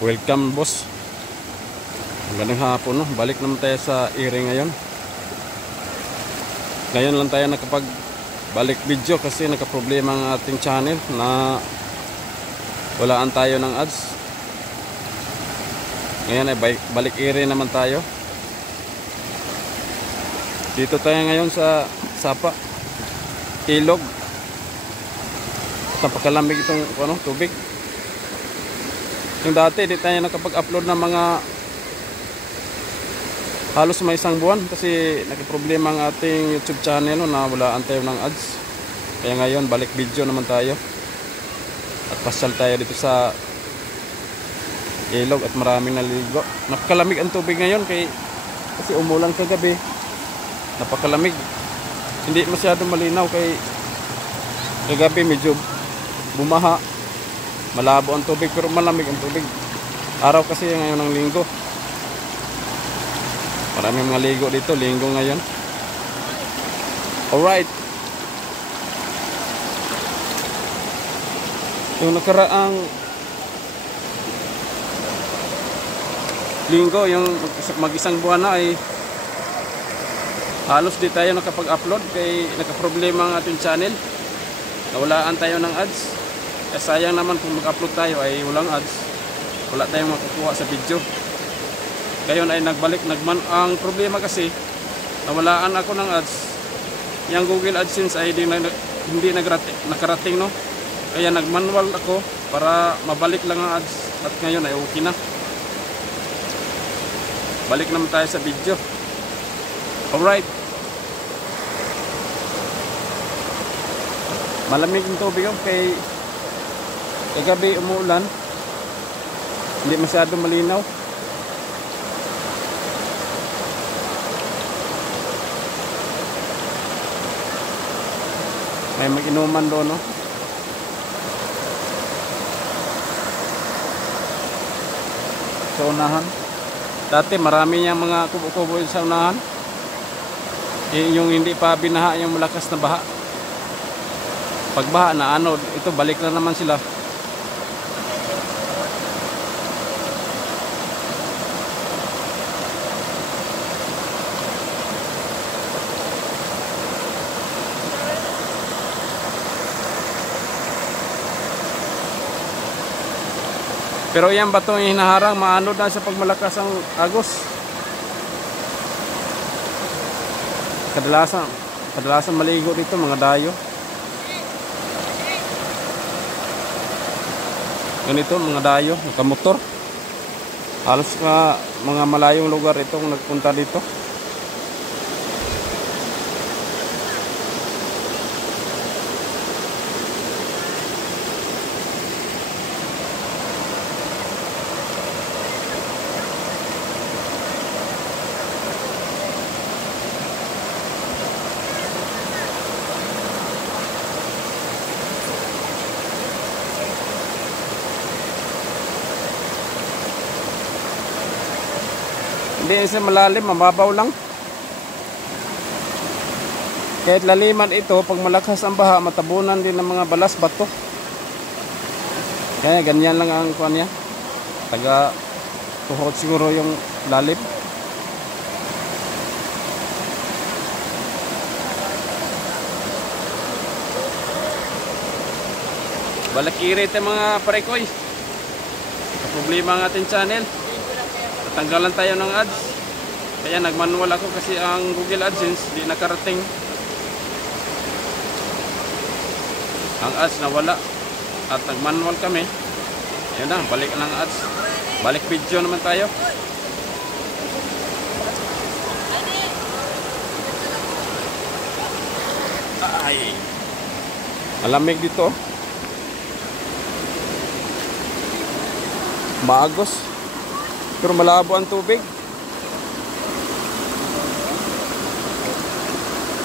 Welcome boss. Magandang hapon no. Balik naman tayo sa area ngayon. Ngayon lang tayo nakapag-balik video kasi nakaproblema ang ating channel na walaan tayo ng ads. Ngayon ay balik area naman tayo. Dito tayo ngayon sa Sapa, Ilog. Napakalamig itong tubig. Yung dati di tayo nakapag-upload ng mga halos may isang buwan kasi nagka-problema ang ating YouTube channel na walaan tayo ng ads. Kaya ngayon balik video naman tayo at pasyal tayo dito sa ilog at maraming naligo. Napakalamig ang tubig ngayon kasi umulan kagabi. Napakalamig, hindi masyado malinaw kagabi medyo bumaha. Malabo ang tubig pero malamig ang tubig. Araw kasi ngayon ng linggo. Maraming mga ligo dito, linggo ngayon. Alright. Yung nakaraang linggo, yung mag-isang buwan na ay halos di tayo nakapag-upload kay nakaproblema ang ating channel. Nawalaan tayo ng ads. Sayang naman kung mag-upload tayo ay walang ads. Wala tayong makukuha sa video. Ngayon ay nagbalik ang problema kasi nawalaan ako ng ads. Yung Google AdSense ay hindi nakarating no. Kaya nagmanual ako para mabalik lang ang ads. At ngayon ay okay na. Balik naman tayo sa video. Alright. Malamig yung tubig kay kagabi umuulan, hindi masyado malinaw. May mag-inuman doon no? Sa unahan. Dati marami niyang mga kubo-kubo sa unahan. Yung hindi pa binaha, yung malakas na baha. Pagbaha na ito balik na naman sila. Pero yan bato yung hinaharang, maanod na sa pagmalakas ang agos. Kadalasan maligo dito mga dayo. Ganito mga dayo, nakamotor. Halos mga malayong lugar itong nagpunta dito. Hindi siya malalim, mababaw lang. Kahit laliman ito, pag malakas ang baha, matabunan din ng mga balas, bato. Kaya ganyan lang ang kuwan niya. Tuhod siguro yung lalim. Balakiri ito mga parekoy. Problema ang ating channel. Tanggalan tayo ng ads. Kaya nagmanual ako kasi ang Google AdSense di nakarating. Ang ads nawala. At nagmanual kami. Ayun na, balik ng ads. Balik video naman tayo. Ay. Malamig dito. Maagos. Pero malabo ang tubig.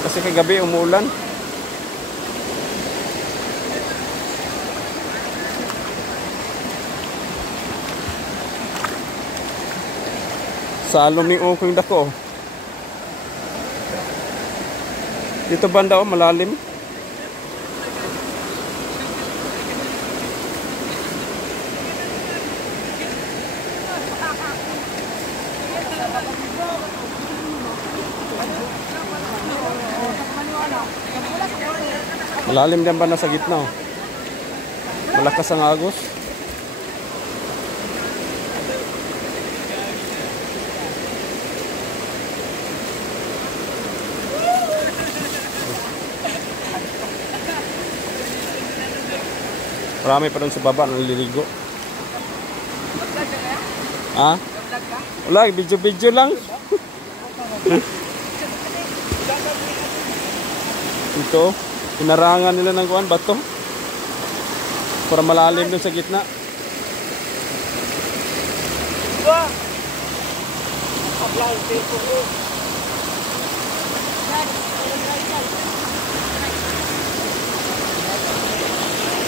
Kasi kagabi umuulan. Sa aluming ukong dako. Dito banda malalim. Malalim din ba na sa gitna? Oh. Malakas ang agos. Marami pa rin sa baba nang liligo. Ha? Wala, video-video lang. Ito, pinarangan nila ng kuwan, bato. Para malalim dun sa gitna.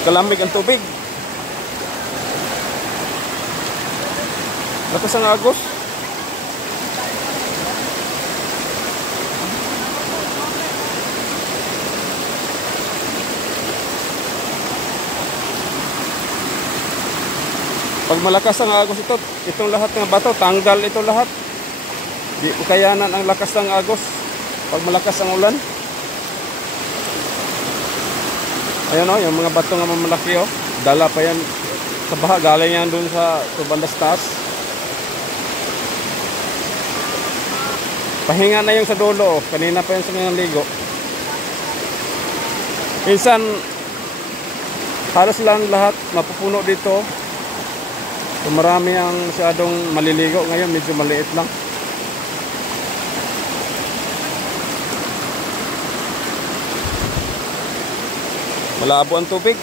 Kalamig ang tubig. Lakas ang agos. Pag malakas ang agos ito, itong lahat ng bato, tanggal ito lahat. Di kayanan ang lakas ng agos pag malakas ang ulan. Ayun o, yung mga bato nga malaki o. Dala pa yan sa baha. Galing yan dun sa bandas taas. Pahinga na yung sa dulo o. Kanina pa yan sa mga ligo. Minsan, halos lang lahat mapupuno dito. So, marami ang masyadong maliligo. Ngayon medyo maliit lang. Malabo ang tubig.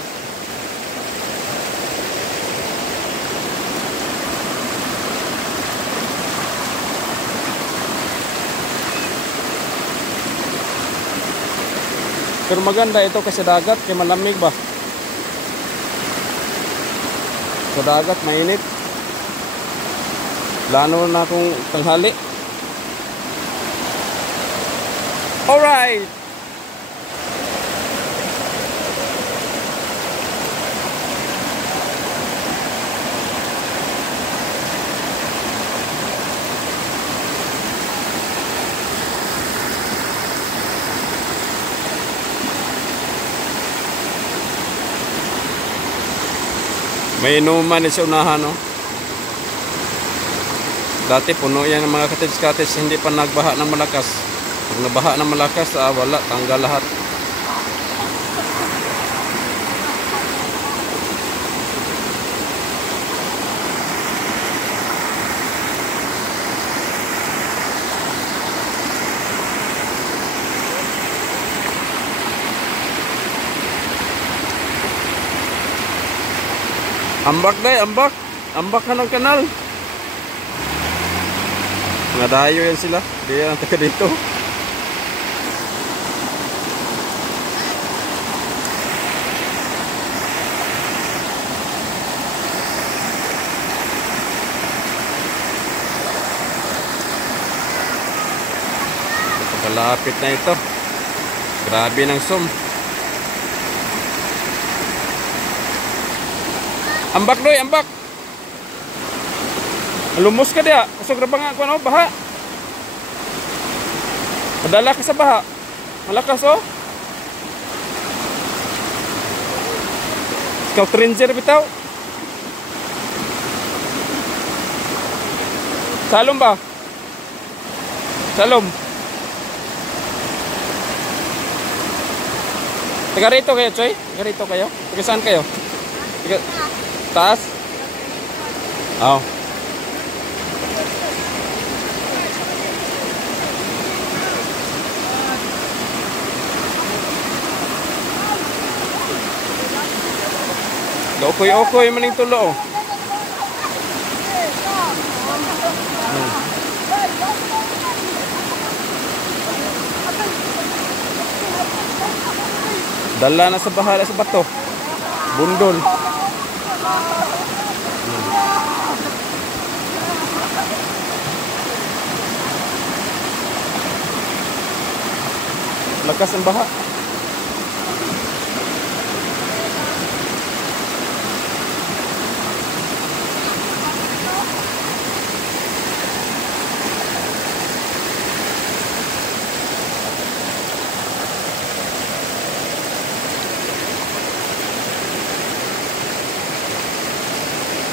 Pero maganda ito kasi dagat, kaya malamig ba? Sa dagat, mainit. Lalo na kung tanghali. Alright! May inuman sa unahan, no? Dati puno yan ng mga cottage-cottage, hindi pa nagbaha ng malakas. Pag nabaha ng malakas, wala, tanggal lahat. Ambak day, ambak. Ambak na ng kanal. Mga dayo yan sila. Di yan taga dito. Pagkalapit na ito. Grabe ng zoom. Ambak doy, ambak. Lumos ka dia. Usog ra ba nga kuno baha. Padala ka sa baha. Malakas oh. Scout ranger bitaw. Salom ba? Salom. Taga rito kayo, Choy? Taga rito kayo? Taga saan kayo? Taga taas? Oh. Okoy-okoy maning tulo. Dala na sa bahala sa bato. Bundol. Lakas ang baha.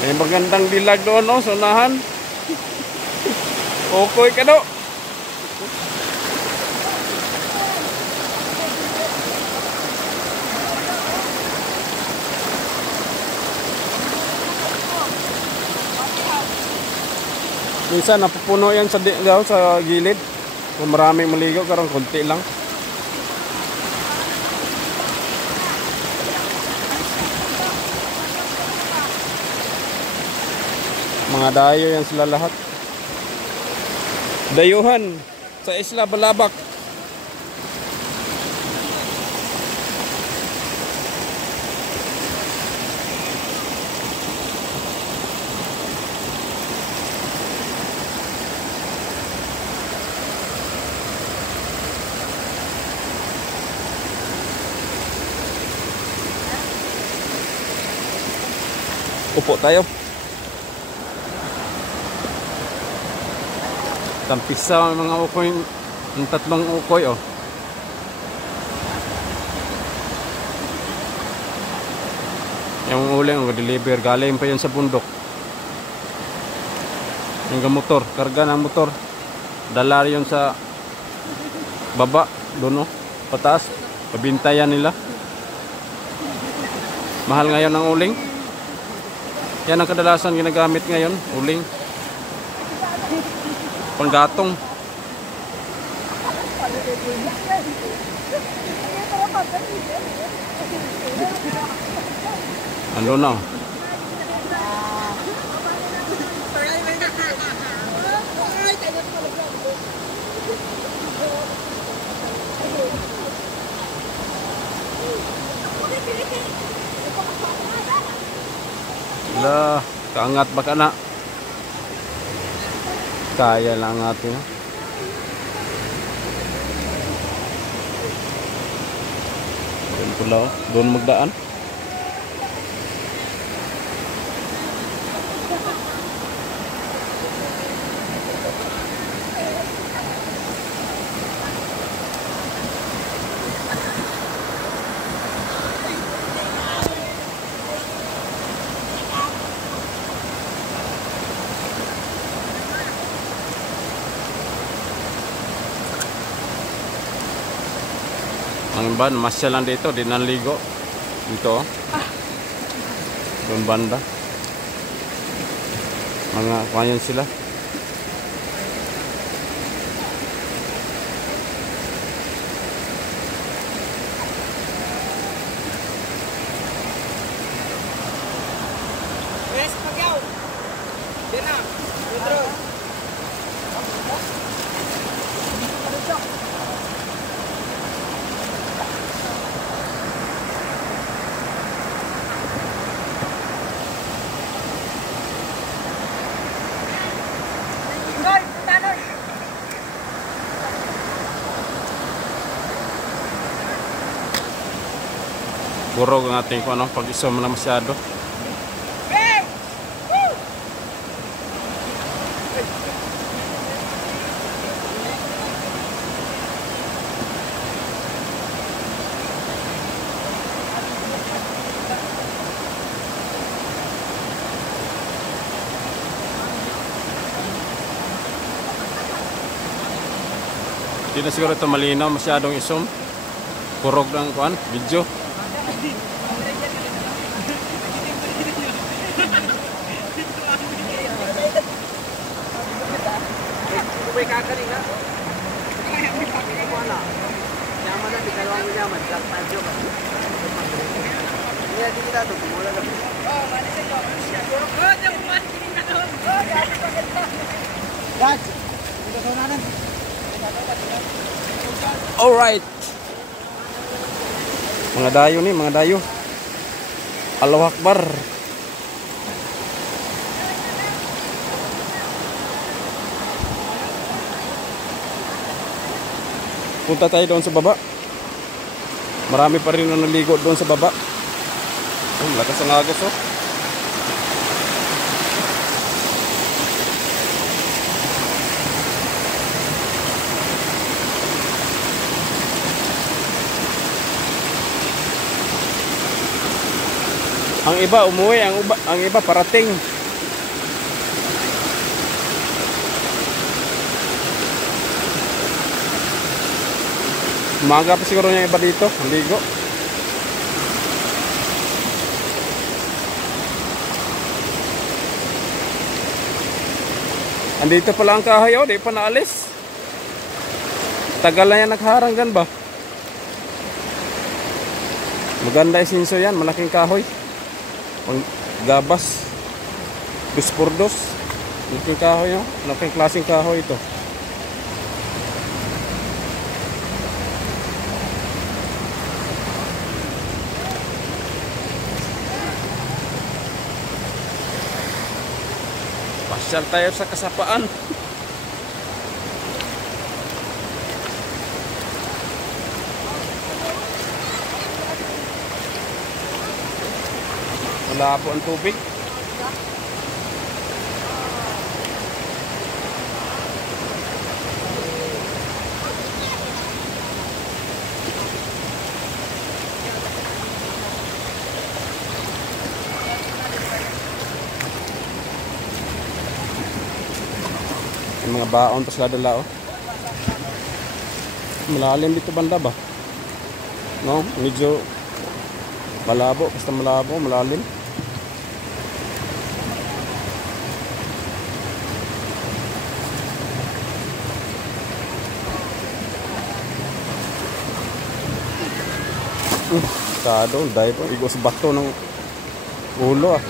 May magandang dilag doon, no? Sa unahan. Okay ka do. Minsan napupuno yan sa gilid. Kung maraming maligo, karong konti lang. Mga dayo yan sila lahat. Dayuhan sa Isla Balabak. Upo tayo. Tampisa ang mga ukoy, ang tatlong ukoy, oh. Yung uling, deliver, galing pa yun sa bundok. Yung motor, karga ng motor. Dala yun sa baba, doon, oh, pataas. Pabintayan nila. Mahal ngayon ang uling. Yan ang kadalasan ginagamit ngayon, uling. Panggatong. Ano na? Lah, kaangat baka na. Kaya lang atin. Doon pula, doon magdaan. Ang iba, masya lang dito, di naligo. Dito, doon banda. Mga kanyan sila. Wes, pagyaw. Dina, Pedro. Burog ang ating ano, pag-isom na masyado. Hindi na siguro ito malinaw, masyadong isom. Burog ng kuan, video. Kuwi ka kanina. Wala. Yaman na dalawang yaman, tayo ba? Iya kita tuh, mulai dah. Oh, mana sih kau? Oh, jangan buat kini nak tahu. Oh, jangan pakai tu. Gas. Kita sonanan. Alright. Mga dayo ni, mga dayo. Allahu Akbar. Punta tayo doon sa baba. Marami pa rin na naligo doon sa baba. Ay, lakas ang agos, oh. Ang Ang iba umuwi, ang iba parating. Umaga pa siguro yung iba dito, ang ligo. Andito pala ang kahoy, oh, di pa naalis. Tagal na yan nagharanggan ba? Maganda yung sinso yan, malaking kahoy. Pang gabas. 2x2. Malaking kahoy, oh. Malaking klaseng kahoy ito. Pasyal tayo sa kasapaan. Wala po ang tubig. Yung mga baon pa sila dala, oh. Malalim dito banda ba? No, medyo malabo, basta malabo, malalim. Kado, dahil po igos bato ng ulo, ah.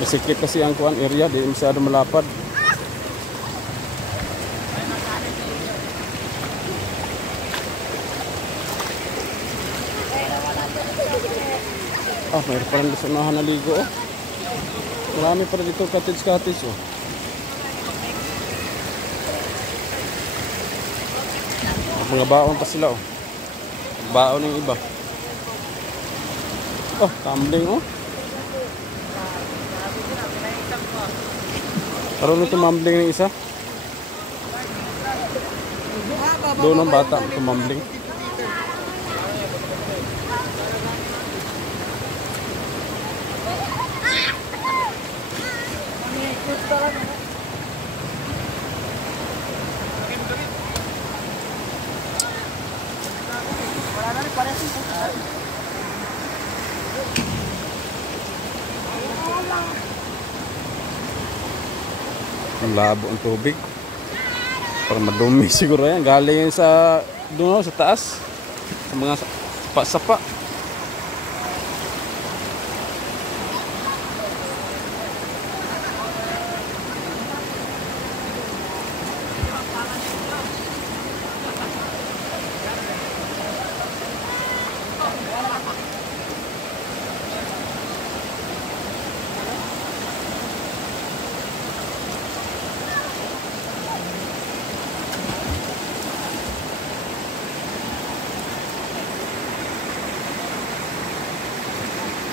Masikip kasi ang kuan area, di masyado malapad. Ah, mayroon pa rin sa unahan na ligo, oh. Marami pa rin dito cottage, oh. Mga baon pa sila, oh. Baon ng iba. Oh, tumbling, oh. Karoon ito mumbling ng isa. Doon ang bata, ito mumbling. Ang labo ang tubig. Parang madumi siguro yan. Galing sa doon, sa taas. Sa mga sapa-sapa.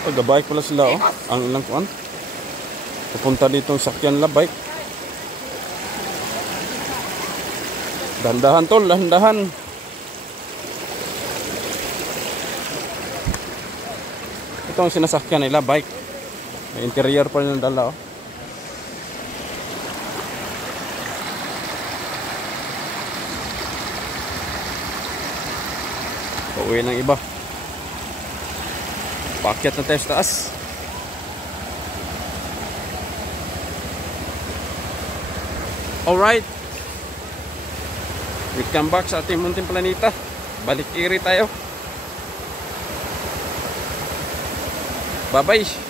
Oh, gabike pala sila, oh. Ang ilang kuan. Pupunta dito ang sakyan la bike. Dahan-dahan tol, dahan-dahan. Ito ang sinasakyan nila, bike. May interior pa rin ng dala, oh. Pauwi ng iba. Pakyat na tayo sa taas. Alright. We come back sa ating munting planeta. Balik iri tayo. Bye bye.